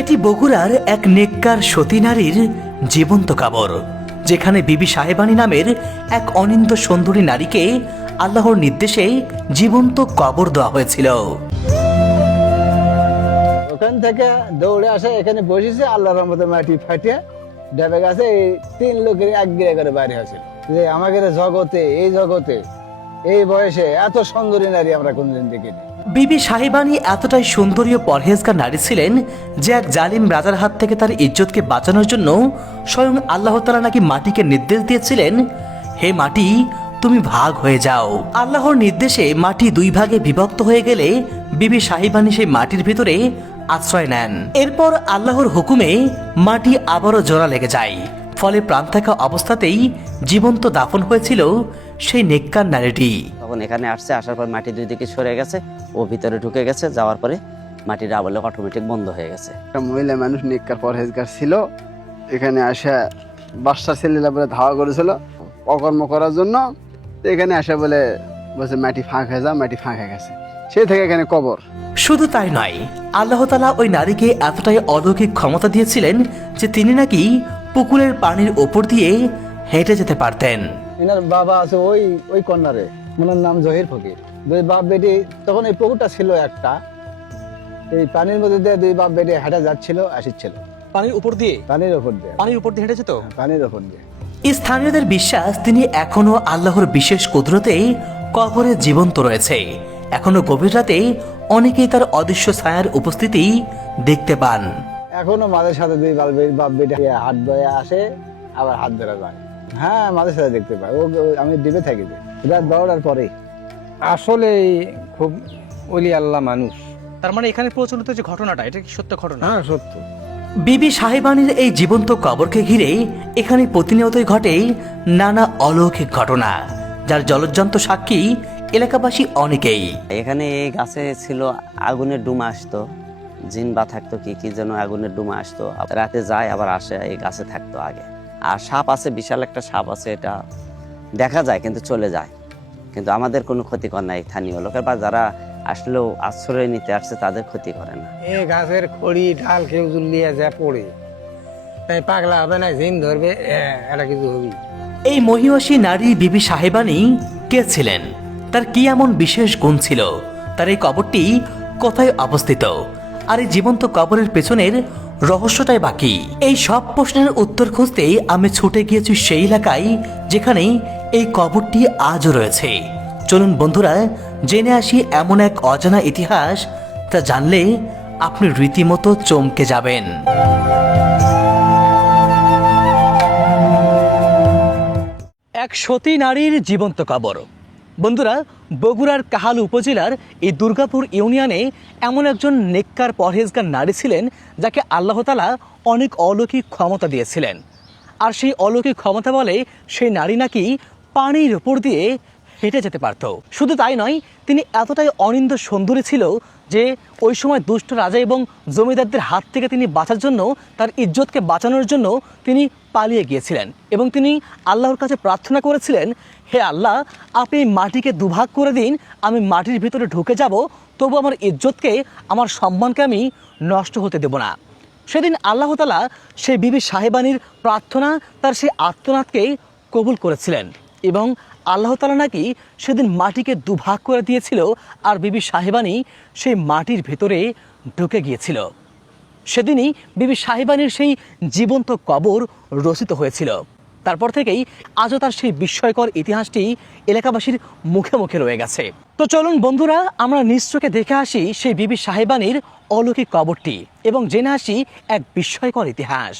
এটি বগুড়ার এক নেককার সতী নারীর জীবন্ত কবর, যেখানে বিবি সাহেবানী নামের এক অনিন্দ্য সুন্দরী নারীকে আল্লাহর নির্দেশে জীবন্ত কবর দেওয়া হয়েছিল। ওখান থেকে দৌড়ে আসে এখানে বসেছে, আল্লাহর রহমতে মাটি ফাটিয়ে ডেবে গেছে। এই 3 লোকের এক গিরে করে বাইরে হয়েছিল যে আমাদের জগতে এই বয়সে এত সুন্দরী নারী আমরা কোনদিন দেখিনি। বিবি সাহেবানী এতটাই সুন্দরী ও পরহেজগার নারী ছিলেন যে এক জালিম রাজার হাত থেকে তার ইজ্জতকে বাঁচানোর জন্য স্বয়ং আল্লাহ তাআলা নাকি মাটিকে নির্দেশ দিয়েছিলেন, হে মাটি তুমি ভাগ হয়ে যাও। আল্লাহর নির্দেশে মাটি 2 ভাগে বিভক্ত হয়ে গেলে বিবি সাহেবানী সেই মাটির ভিতরে আশ্রয় নেন। এরপর আল্লাহর হুকুমে মাটি আবারও জোড়া লেগে যায়, ফলে প্রাণ থাকা অবস্থাতেই জীবন্ত দাফন হয়েছিল সেই নেককার নারীটি। তখন এখানে আসছে, আসার পর মাটি 2 দিকে সরে গেছে, ও ভিতরে ঢুকে গেছে, যাওয়ার পরে মাটির আবলে অটোমেটিক বন্ধ হয়ে গেছে। একটা মহিলা মানুষ নেককার পরহেজগার ছিল, এখানে আসা বাচ্চা ছেলেরা বলে ধাওয়া করেছিল অকর্ম করার জন্য। তো এখানে আসা বলছে মাটি ফাঁক হয়ে যা, মাটি ফাঁক হয়ে গেছে, সেই থেকে এখানে কবর। শুধু তাই নয়, আল্লাহ তাআলা ওই নারীকে এতটাই অলৌকিক ক্ষমতা দিয়েছিলেন যে তিনি নাকি পুকুরের পানির ওপর দিয়ে হেঁটে যেতে পারতেন। এনার বাবা আছে ওই কর্নারে, ওনার নাম জহির ফকির। 2 বাপ বেটি, তখন এই পুকুরটা ছিল একটা, এই পানির মধ্যে দিয়ে 2 বাপ বেটি হেঁটে যাচ্ছিল আসছিল। পানির উপর দিয়ে পানির ওপর দিয়ে হেঁটে যেত। পানির ওপর দিয়ে। স্থানীয়দের বিশ্বাস তিনি এখনো আল্লাহর বিশেষ কুদরতে কবরে জীবন্ত রয়েছে। এখনো গভীর রাতে অনেকেই তার অদৃশ্য ছায়ার উপস্থিতি দেখতে পান। এখনো মাঝে সাথে 2 বাপ বেটি হাত বয়ে আসে, আবার হাত ধরা যায়। হ্যাঁ, মাঝে সাথে দেখতে পাই। আমি ডিবে থাকি যে রাত 12টার পরে। আসলে খুব ওলি আল্লাহ মানুষ। তার মানে এখানে প্রচলিত যে ঘটনাটা, এটা কি সত্য ঘটনা? হ্যাঁ, সত্য। বিবি সাহেবানীর এই জীবন্ত কবরকে ঘিরে এখানে প্রতিনিয়তই ঘটে নানা অলৌকিক ঘটনা, যার জলজ্জন্ত সাক্ষী এলাকাবাসী অনেকেই। এখানে এই গাছে ছিল আগুনের ডুমা আসতো, জিন বা থাকতো কি যেন আগুনের ডুমা আসতো, রাতে যায় আবার আসে, এই গাছে থাকতো আগে। আর সাপ আছে, বিশাল একটা সাপ আছে, এটা দেখা যায় কিন্তু চলে যায়, কিন্তু আমাদের কোনো ক্ষতিকর নাই। স্থানীয় লোকের বা যারা আসলেও আশ্রয় নিতে আসছে তাদের ক্ষতি করে না। এই গাছের খড়ি ঢাল কেউ জুলিয়ে যা পড়ে, তাই পাগলা হবে না, জিন ধরবে, এটা কিছু হবি। এই মহিষী নারী বিবি সাহেবানী কে ছিলেন? তার কি এমন বিশেষ গুণ ছিল? তার এই কবরটি কোথায় অবস্থিত? আর এই জীবন্ত কবরের পেছনের রহস্যটাই বাকি। এই সব প্রশ্নের উত্তর খুঁজতেই আমি ছুটে গিয়েছি সেই এলাকায় যেখানে এই কবরটি আজও রয়েছে। চলুন বন্ধুরা, জেনে আসি এমন এক অজানা ইতিহাস, তা জানলে আপনি রীতিমতো চমকে যাবেন। এক সতী নারীর জীবন্ত কবর। বন্ধুরা, বগুড়ার কাহালু উপজেলার এই দুর্গাপুর ইউনিয়নে এমন একজন নেককার পরহেজগার নারী ছিলেন যাকে আল্লাহ তাআলা অনেক অলৌকিক ক্ষমতা দিয়েছিলেন। আর সেই অলৌকিক ক্ষমতা বলে সেই নারী নাকি পানির উপর দিয়ে হেঁটে যেতে পারত। শুধু তাই নয়, তিনি এতটাই অনিন্দ্য সুন্দরী ছিল যে ওই সময় দুষ্ট রাজা এবং জমিদারদের হাত থেকে তিনি বাঁচার জন্য, তার ইজ্জতকে বাঁচানোর জন্য তিনি পালিয়ে গিয়েছিলেন এবং তিনি আল্লাহর কাছে প্রার্থনা করেছিলেন, হে আল্লাহ, আপনি মাটিকে 2 ভাগ করে দিন, আমি মাটির ভিতরে ঢুকে যাব, তবু আমার ইজ্জতকে, আমার সম্মানকে আমি নষ্ট হতে দেব না। সেদিন আল্লাহ তাআলা সেই বিবি সাহেবানীর প্রার্থনা, তার সেই আর্তনাদকে কবুল করেছিলেন এবং আল্লাহ তাআলা নাকি সেদিন মাটিকে 2 ভাগ করে দিয়েছিল, আর বিবি সাহেবানী সেই মাটির ভেতরে ঢুকে গিয়েছিল। সেদিনই বিবি সাহেবানীর সেই জীবন্ত কবর রচিত হয়েছিল। তারপর থেকেই আজও তার সেই বিস্ময়কর ইতিহাসটি এলাকাবাসীর মুখে মুখে রয়ে গেছে। তো চলুন বন্ধুরা, আমরা নিজ চোখে দেখে আসি সেই বিবি সাহেবানীর অলৌকিক কবরটি এবং জেনে আসি এক বিস্ময়কর ইতিহাস।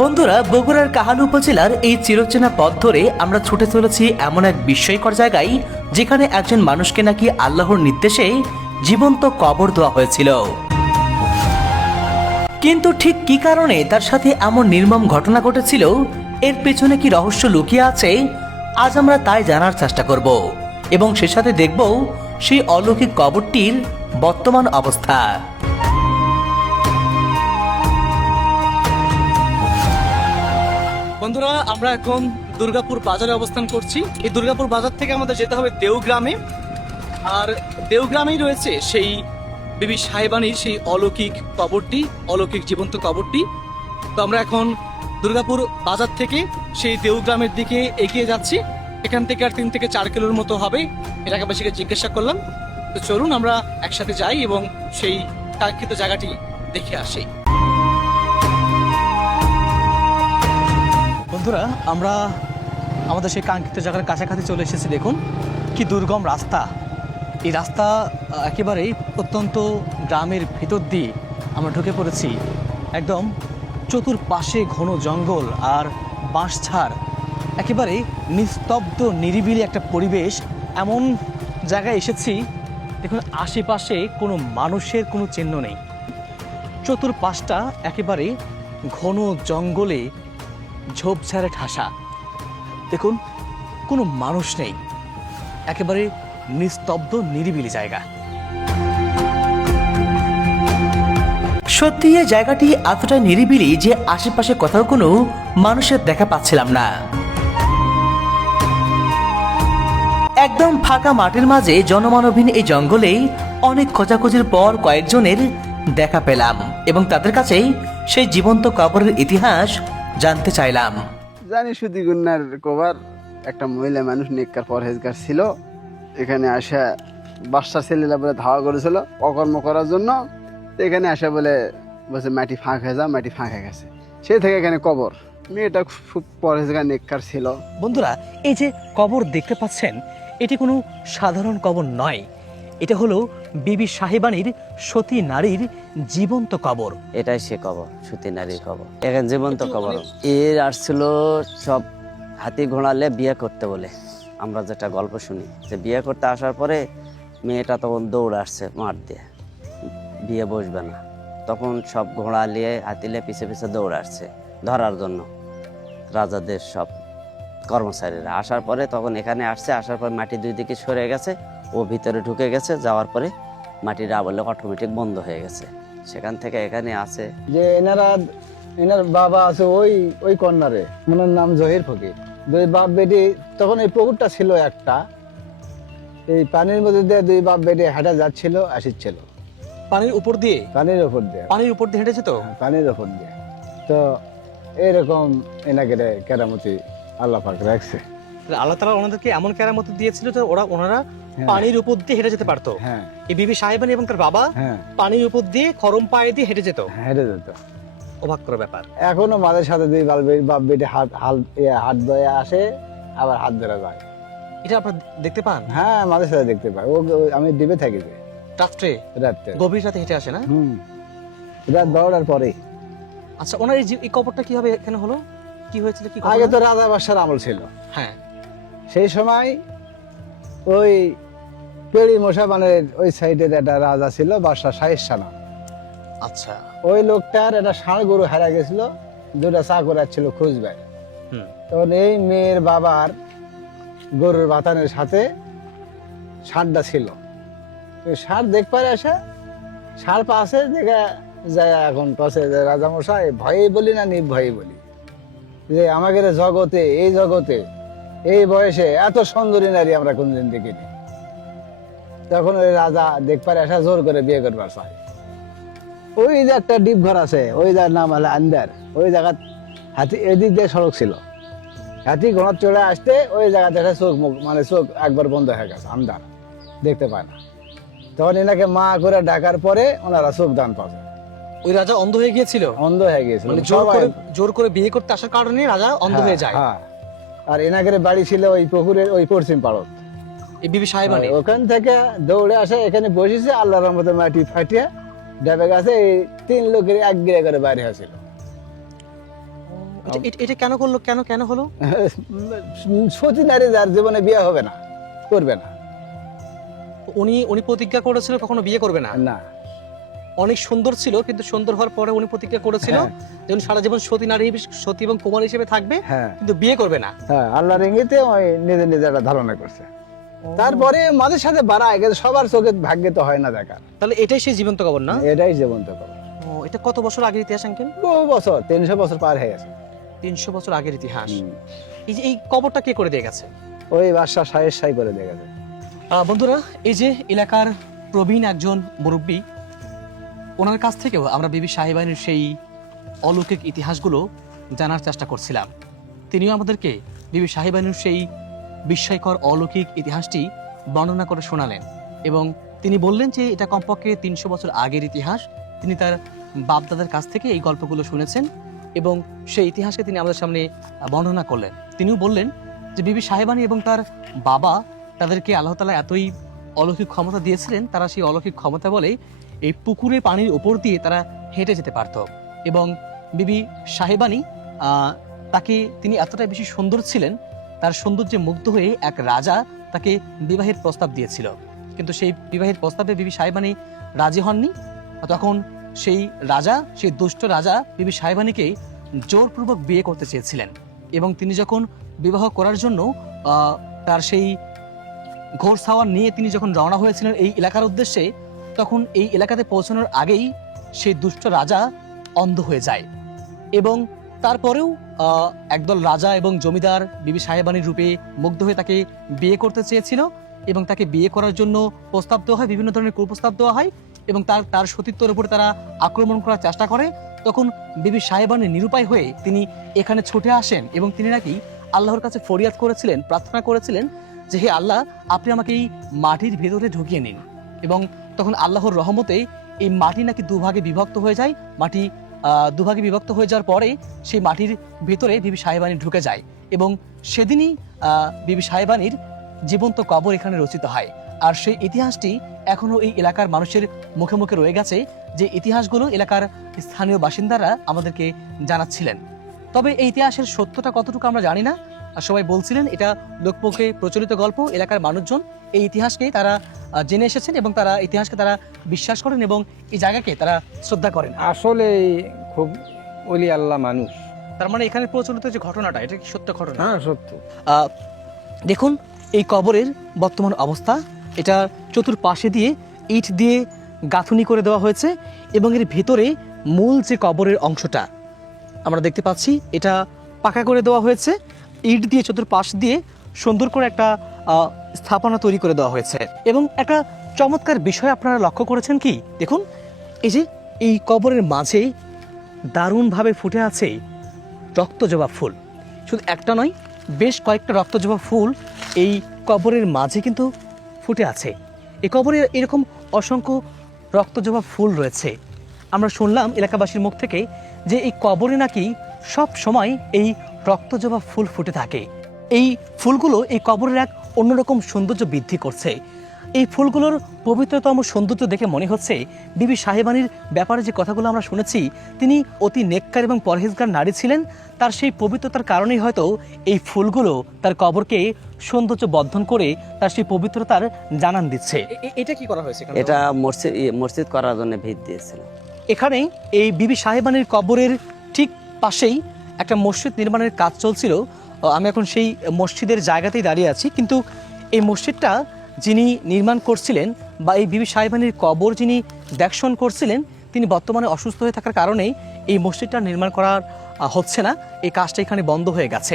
বন্ধুরা, বগুড়ার কাহালু উপজেলার এই চিরচেনা পথ ধরে আমরা ছুটে চলেছি এমন এক বিস্ময়কর জায়গায় যেখানে একজন মানুষকে নাকি আল্লাহর নির্দেশে জীবন্ত কবর দেওয়া হয়েছিল। কিন্তু ঠিক কি কারণে তার সাথে এমন নির্মম ঘটনা ঘটেছিল, এর পেছনে কি রহস্য লুকিয়ে আছে, আজ আমরা তাই জানার চেষ্টা করব এবং সে সাথে দেখব সেই অলৌকিক কবরটির বর্তমান অবস্থা। বন্ধুরা, আমরা এখন দুর্গাপুর বাজারে অবস্থান করছি। এই দুর্গাপুর বাজার থেকে আমাদের যেতে হবে দেওগ্রামে, আর দেওগ্রামেই রয়েছে সেই বিবি সাহেবানির সেই অলৌকিক কবরটি, অলৌকিক জীবন্ত কবরটি। তো আমরা এখন দুর্গাপুর বাজার থেকে সেই দেওগ্রামের দিকে এগিয়ে যাচ্ছি। এখান থেকে আর 3 থেকে 4 কিলোর মতো হবে, এলাকাবাসীকে জিজ্ঞাসা করলাম। তো চলুন আমরা একসাথে যাই এবং সেই কাঙ্ক্ষিত জায়গাটি দেখে আসি। বন্ধুরা, আমরা আমাদের সেই কাঙ্ক্ষিত জায়গার কাছাকাছি চলে এসেছি। দেখুন কি দুর্গম রাস্তা। এই রাস্তা একেবারেই প্রত্যন্ত গ্রামের ভিতর দিয়ে আমরা ঢুকে পড়েছি। একদম চতুর্পাশে ঘন জঙ্গল আর বাঁশঝাড়, একেবারে নিস্তব্ধ নিরিবিলি একটা পরিবেশ। এমন জায়গায় এসেছি, দেখুন আশেপাশে কোনো মানুষের কোনো চিহ্ন নেই। চতুর্পাশটা একেবারে ঘন জঙ্গলে ঝোপঝাড়ে ঠাসা। দেখুন কোনো মানুষ নেই, একেবারে নিস্তব্ধ নিরিবিলি জায়গা। সত্যি এই জায়গাটি এতটা নিরিবিলি যে আশেপাশে কোথাও কোনো মানুষের দেখা পাচ্ছিলাম না। একদম ফাঁকা মাঠের মাঝে জনমানবহীন এই জঙ্গলেই অনেক খোঁজাখুঁজির পর কয়েকজনের দেখা পেলাম এবং তাদের কাছেই সেই জীবন্ত কবরের ইতিহাস জানতে চাইলাম। জানি সুদিগুন্নার কবার একটা মহিলা মানুষ নেককার পরহেজগার ছিল, এখানে আসা বাচ্চা ছেলেরা বলে ধাওয়া করেছিল অকর্ম করার জন্য। তো এখানে আসা বলে বলছে মাটি ফাঁক হয়ে যা, মাটি ফাঁক হয়ে গেছে। সে থেকে এখানে কবর। মেয়েটা খুব পরহেজগার নেককার ছিল। বন্ধুরা, এই যে কবর দেখতে পাচ্ছেন, এটি কোনো সাধারণ কবর নয়। এটা হলো বিবি সাহেবানির সতী নারীর জীবন্ত কবর। এটাই সে কবর, সতী নারীর কবর। এখানে জীবন্ত কবর। এর আসছিল সব হাতি ঘোড়ালে বিয়ে করতে বলে। আমরা যেটা গল্প শুনি যে বিয়ে করতে আসার পরে মেয়েটা তখন দৌড় আসছে মাঠ দিয়ে, বিয়ে বসবে না। তখন সব ঘোড়া নিয়ে হাতি নিয়ে পিছে পিছে দৌড় আসছে ধরার জন্য। রাজাদের সব কর্মচারীরা আসার পরে তখন এখানে আসছে, আসার পর মাটি দুই দিকে সরে গেছে, ও ভিতরে ঢুকে গেছে। যাওয়ার পরে মাটির আবলে অটোমেটিক বন্ধ হয়ে গেছে। সেখান থেকে এখানে আছে যে এনার বাবা আছে ওই কর্নারে, ওনার নাম জহির ফকির। দুই বাপ বেটি, তখন এই পুকুরটা ছিল একটা, এই পানির মধ্যে দিয়ে দুই বাপ বেটি হাঁটা যাচ্ছিল, আসিচ্ছিল পানির উপর দিয়ে? পানির ওপর দিয়ে। পানির উপর দিয়ে হেঁটেছে তো? পানির ওপর দিয়ে। তো এইরকম এনাকে কেরামতি আল্লাহ পাক রাখছে। আল্লাহ তাআলা ওনাদেরকে এমন কেরামত দিয়েছিল যে ওনারা হ্যাঁ। পানির উপর দিয়ে হেঁটে যেতে পারতো। হ্যাঁ এই বিবি সাহেবানি এবং তার বাবা হ্যাঁ পানির উপর দিয়ে খরম পায়ে দিয়ে হেঁটে যেত। হেঁটে যেত। অবাক করা ব্যাপার। এখনো মাঝে সাথে দুই বাপ বেটি হাত ধরে আসে, আবার হাত ধরে যায়। এটা আপনারা দেখতে পান? হ্যাঁ, মাঝে সাথে দেখতে পাই। আমি ডিবে থাকি যে রাত্রে, রাত্রে, গভীর রাতে হেঁটে আসে না? রাত 12টার পরে। আচ্ছা, ওনার এই কবরটা কিভাবে এখানে হলো? কি হয়েছিল? কি আগে তো রাজা বাদশার আমল ছিল। হ্যাঁ, সেই সময় ওই পেড়ি মশা মানে ওই সাইডের একটা রাজা ছিল, বাদশা শাহের নাম। আচ্ছা। ওই লোকটার একটা ষাঁড় গরু হারা গেছিল, দুটা চাকর ছিল খুঁজবে। তখন এই মেয়ের বাবার গরুর বাতানের সাথে ষাঁড়টা ছিল। ষাঁড় দেখবার আসে, ষাঁড় পাশে দেখে যায়। এখন পাশে রাজা মশাই ভয়ে বলি না নির্ভয়ে বলি যে আমাদের জগতে, এই জগতে, এই বয়সে এত সুন্দরী নারী আমরা কোনদিন দেখিনি। তখন ওই রাজা দেখবার আসা জোর করে বিয়ে করবার চায়। ওই যে একটা ডিপ ঘর আছে, ওই যার নাম হলো আন্দার, ওই জায়গা হাতি এদিক দিয়ে সড়ক ছিল। হাতি ঘোড়া চলে আসতে ওই জায়গাতে একটা চোখ মানে চোখ একবার বন্ধ হয়ে গেছে, আন্দার দেখতে পায় না। তখন এনাকে মা করে ডাকার পরে ওনারা চোখ দান পাবে। ওই রাজা অন্ধ হয়ে গিয়েছিল? অন্ধ হয়ে গিয়েছিল, মানে জোর করে বিয়ে করতে আসার কারণে রাজা অন্ধ হয়ে যায়। হ্যাঁ, আর এনাকের বাড়ি ছিল ওই পুকুরের ওই পশ্চিম পাড়ত। এই বিবি সাহেবানি ওখান থেকে দৌড়ে আসে, এখানে বসেছে, আল্লাহর রহমতে মাটি ফাটিয়ে ডেবে গেছে। এই 3 লোকের এক গিরে করে বাইরে হয়েছিল। এটা কেন করলো? কেন হলো? সতী নারী যার জীবনে বিয়ে হবে না, করবে না। উনি প্রতিজ্ঞা করেছিল কখনো বিয়ে করবে না। না, অনেক সুন্দর ছিল, কিন্তু সুন্দর হওয়ার পরে উনি প্রতিজ্ঞা করেছিল যে উনি সারা জীবন সতী নারী, সতী এবং কুমার হিসেবে থাকবে, কিন্তু বিয়ে করবে না। হ্যাঁ, আল্লাহর ইঙ্গিতে ওই নিজে নিজে একটা ধারণা করছে। তারপরে মাঝে সাথে বাড়ায় গেছে, সবার চোখে ভাগ্যে তো হয় না দেখার। তাহলে এটাই সেই জীবন্ত কবর না? এটাই জীবন্ত কবর। এটা কত বছর আগের ইতিহাস আঙ্কেল? বহু বছর, 300 বছর পার হয়ে গেছে। 300 বছর আগের ইতিহাস। এই যে এই কবরটা কে করে দিয়ে গেছে? ওই বাদশা শাহের শাহী করে দিয়ে গেছে। বন্ধুরা, এই যে এলাকার প্রবীণ একজন মুরব্বী, ওনার কাছ থেকেও আমরা বিবি সাহেবানের সেই অলৌকিক ইতিহাসগুলো জানার চেষ্টা করছিলাম। তিনিও আমাদেরকে বিবি সাহেবানের সেই বিস্ময়কর অলৌকিক ইতিহাসটি বর্ণনা করে শোনালেন এবং তিনি বললেন যে এটা কমপক্ষে 300 বছর আগের ইতিহাস। তিনি তার বাপদাদার কাছ থেকে এই গল্পগুলো শুনেছেন এবং সেই ইতিহাসকে তিনি আমাদের সামনে বর্ণনা করলেন। তিনিও বললেন যে বিবি সাহেবানী এবং তার বাবা তাদেরকে আল্লাহ তাআলা এতই অলৌকিক ক্ষমতা দিয়েছিলেন, তারা সেই অলৌকিক ক্ষমতা বলে এই পুকুরের পানির ওপর দিয়ে তারা হেঁটে যেতে পারত এবং বিবি সাহেবানী তাকে তিনি এতটাই বেশি সুন্দর ছিলেন, তার সৌন্দর্যে মুগ্ধ হয়ে এক রাজা তাকে বিবাহের প্রস্তাব দিয়েছিল, কিন্তু সেই বিবাহের প্রস্তাবে বিবি সাহেবানী রাজি হননি। তখন সেই রাজা, সেই দুষ্ট রাজা বিবি সাহেবানীকে জোরপূর্বক বিয়ে করতে চেয়েছিলেন এবং তিনি যখন বিবাহ করার জন্য তার সেই ঘোর সাওয়ার নিয়ে তিনি যখন রওনা হয়েছিলেন এই এলাকার উদ্দেশ্যে, তখন এই এলাকাতে পৌঁছানোর আগেই সেই দুষ্ট রাজা অন্ধ হয়ে যায় এবং তারপরেও একদল রাজা এবং জমিদার বিবি সাহেবানীর রূপে মুগ্ধ হয়ে তাকে বিয়ে করতে চেয়েছিল এবং তাকে বিয়ে করার জন্য প্রস্তাব দেওয়া হয়, বিভিন্ন ধরনের কুপ্রস্তাব দেওয়া হয় এবং তার সতীত্বের উপরে তারা আক্রমণ করার চেষ্টা করে। তখন বিবি সাহেবানী নিরুপায় হয়ে তিনি এখানে ছুটে আসেন এবং তিনি নাকি আল্লাহর কাছে ফরিয়াদ করেছিলেন, প্রার্থনা করেছিলেন যে হে আল্লাহ, আপনি আমাকে এই মাটির ভেতরে ঢুকিয়ে নিন। এবং তখন আল্লাহর রহমতে এই মাটি নাকি দুভাগে বিভক্ত হয়ে যায়। মাটি দুভাগে বিভক্ত হয়ে যাওয়ার পরে সেই মাটির ভিতরে বিবি সাহেবানী ঢুকে যায় এবং সেদিনই বিবি সাহেবানীর জীবন্ত কবর এখানে রচিত হয়। আর সেই ইতিহাসটি এখনো এই এলাকার মানুষের মুখে মুখে রয়ে গেছে, যে ইতিহাসগুলো এলাকার স্থানীয় বাসিন্দারা আমাদেরকে জানাচ্ছিলেন। তবে এই ইতিহাসের সত্যতা কতটুকু আমরা জানি না। আর সবাই বলছিলেন এটা লোকমুখে প্রচলিত গল্প, এলাকার মানুষজন এই ইতিহাসকে তারা জেনে এসেছেন এবং তারা ইতিহাসকে তারা বিশ্বাস করেন এবং এই জায়গাকে তারা শ্রদ্ধা করেন। আসলে খুব ওলি আল্লাহ মানুষ। তার মানে এখানে প্রচলিত যে ঘটনাটা, এটা কি সত্য ঘটনা? হ্যাঁ, সত্য। দেখুন এই কবরের বর্তমান অবস্থা, এটা চতুর্পাশে দিয়ে ইট দিয়ে গাঁথুনি করে দেওয়া হয়েছে এবং এর ভেতরে মূল যে কবরের অংশটা আমরা দেখতে পাচ্ছি এটা পাকা করে দেওয়া হয়েছে। ইট দিয়ে চতুর্পাশ দিয়ে সুন্দর করে একটা স্থাপনা তৈরি করে দেওয়া হয়েছে এবং একটা চমৎকার বিষয় আপনারা লক্ষ্য করেছেন কি? দেখুন এই যে এই কবরের মাঝে দারুণভাবে ফুটে আছে রক্তজবা ফুল। শুধু একটা নয়, বেশ কয়েকটা রক্তজবা ফুল এই কবরের মাঝে কিন্তু ফুটে আছে। এই কবরে এরকম অসংখ্য রক্তজবা ফুল রয়েছে। আমরা শুনলাম এলাকাবাসীর মুখ থেকে যে এই কবরে নাকি সব সময় এই রক্তজবা ফুল ফুটে থাকে। এই ফুলগুলো এই কবরের এক অন্যরকম সৌন্দর্য বৃদ্ধি করছে। এই ফুলগুলোর পবিত্রতম সৌন্দর্য দেখে মনে হচ্ছে বিবি সাহেবানীর ব্যাপারে যে কথাগুলো আমরা শুনেছি, তিনি অতি নেককার এবং পরহেজগার নারী ছিলেন। তার সেই পবিত্রতার কারণেই হয়তো এই ফুলগুলো তার কবরকে সৌন্দর্য বর্ধন করে তার সেই পবিত্রতার জানান দিচ্ছে। এটা কি করা হয়েছে? এটা মসজিদ করার জন্য ভিত দিয়েছিল। এখানে এই বিবি সাহেবানীর কবরের ঠিক পাশেই একটা মসজিদ নির্মাণের কাজ চলছিল। আমি এখন সেই মসজিদের জায়গাতেই দাঁড়িয়ে আছি, কিন্তু এই মসজিদটা যিনি নির্মাণ করছিলেন বা এই বিবি সাহেবানীর কবর যিনি দেখশন করছিলেন, তিনি বর্তমানে অসুস্থ হয়ে থাকার কারণে এই মসজিদটা নির্মাণ করা হচ্ছে না, এই কাজটা এখানে বন্ধ হয়ে গেছে।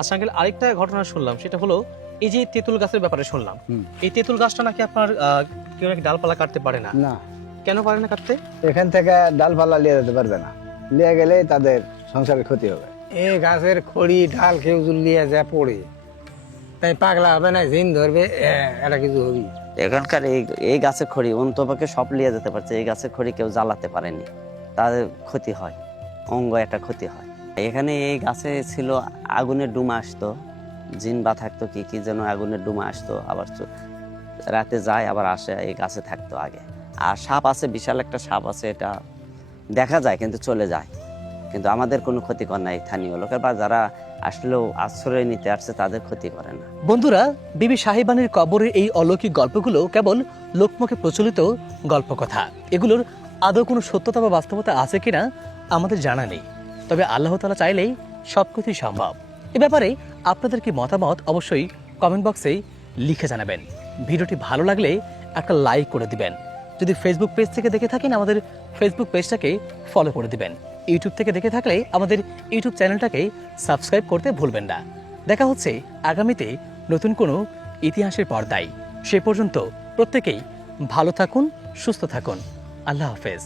আচ্ছা আঙ্কেল, আরেকটা ঘটনা শুনলাম, সেটা হলো এই যে তেঁতুল গাছের ব্যাপারে শুনলাম। এই তেঁতুল গাছটা নাকি আপনার কেউ নাকি ডালপালা কাটতে পারে না। না, কেন পারে না কাটতে? এখান থেকে ডালপালা নিয়ে যেতে পারবে না, নিয়ে গেলে তাদের সংসারের ক্ষতি হবে। এই গাছের খড়ি ডাল কেউ লিয়ে যা পড়ে, তাই পাগলা হবে না, জিন ধরবে, এটা কিছু হবি। এখানকার এই গাছের খড়ি অন্তপক্ষে সব লিয়ে যেতে পারছে, এই গাছের খড়ি কেউ জ্বালাতে পারেনি, তাদের ক্ষতি হয়, অঙ্গ একটা ক্ষতি হয়। এখানে এই গাছে ছিল আগুনের ডুমা আসতো, জিন বা থাকতো কি যেন আগুনের ডুমা আসতো, আবার রাতে যায় আবার আসে, এই গাছে থাকতো আগে। আর সাপ আছে, বিশাল একটা সাপ আছে, এটা দেখা যায় কিন্তু চলে যায়, কিন্তু আমাদের কোনো ক্ষতিকর নাই। স্থানীয় লোকের বা যারা আসলেও আশ্রয় নিতে আসছে তাদের ক্ষতি করে না। বন্ধুরা, বিবি সাহেবানীর কবরের এই অলৌকিক গল্পগুলো কেবল লোকমুখে প্রচলিত গল্প কথা। এগুলোর আদৌ কোনো সত্যতা বা বাস্তবতা আছে কিনা আমাদের জানা নেই, তবে আল্লাহ তাআলা চাইলেই সবকিছুই সম্ভব। এ ব্যাপারে আপনাদের কি মতামত অবশ্যই কমেন্ট বক্সে লিখে জানাবেন। ভিডিওটি ভালো লাগলে একটা লাইক করে দিবেন। যদি ফেসবুক পেজ থেকে দেখে থাকেন, আমাদের ফেসবুক পেজটাকে ফলো করে দিবেন। ইউটিউব থেকে দেখে থাকলে আমাদের ইউটিউব চ্যানেলটাকে সাবস্ক্রাইব করতে ভুলবেন না। দেখা হচ্ছে আগামীতে নতুন কোনো ইতিহাসের পর্দায়। সে পর্যন্ত প্রত্যেকেই ভালো থাকুন, সুস্থ থাকুন। আল্লাহ হাফেজ।